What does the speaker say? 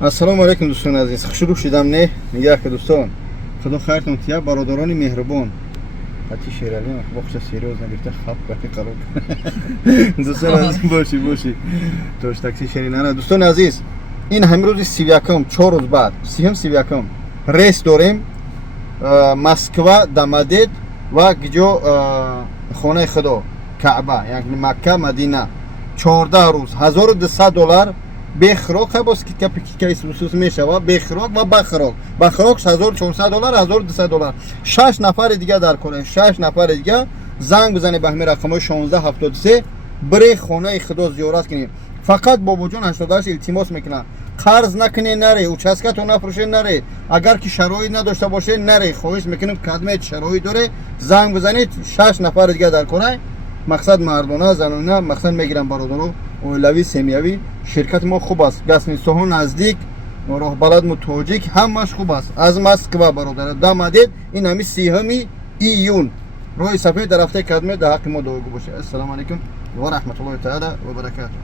ассалому алайкум дӯстони азиз, хушрӯ шидам не як дӯстон, худо хайртон тия бародарони меҳрубон. Ати шерали бохша сериоз нагирта хап гапи қароб. Дӯстони азиз боши тош такси шеринана. Дӯстони азиз, ин ҳамирӯзи 31 4 рӯз баъд 31 рейс дорем Москва Домодед ва гиҷо хонаи худо Каъба, яъни Макка Мадина. 14 рӯз $1200 бехӯрок ҳабос китка хусус мешава, бехӯрок ва бахӯрок. Бахӯрок $1400, $1200. 6 нафари дига дар кора, 6 нафари дига занг бизанед ба ҳамин рақамҳои 1673 бире хонаи худо зиёрат кунед. Фақат бобоҷон 88 илтимос мекунад, қарз накунед наре, участкато нафурӯшед наре, агар ки шароит надошта бошед наре, хоҳиш мекунем кадмаи шароит доре, занг бизанед. 6 нафари дига дар кора. Мақсад мардона, занона, мақсад мегирам бародаро оилавӣ, семиявӣ. Ширкати мо хуб аст, гаснистоҳо наздик, роҳбалад мо тоҷик, ҳамаш хуб аст. Аз Москва бародар Домодед, ин ҳами 30 июн роҳи сафед дар ҳафтаи кадме дар ҳаққи мо дуогӯ бошед. Ассалому алайкум ва раҳматуллоҳи таъала ва баракатуҳ.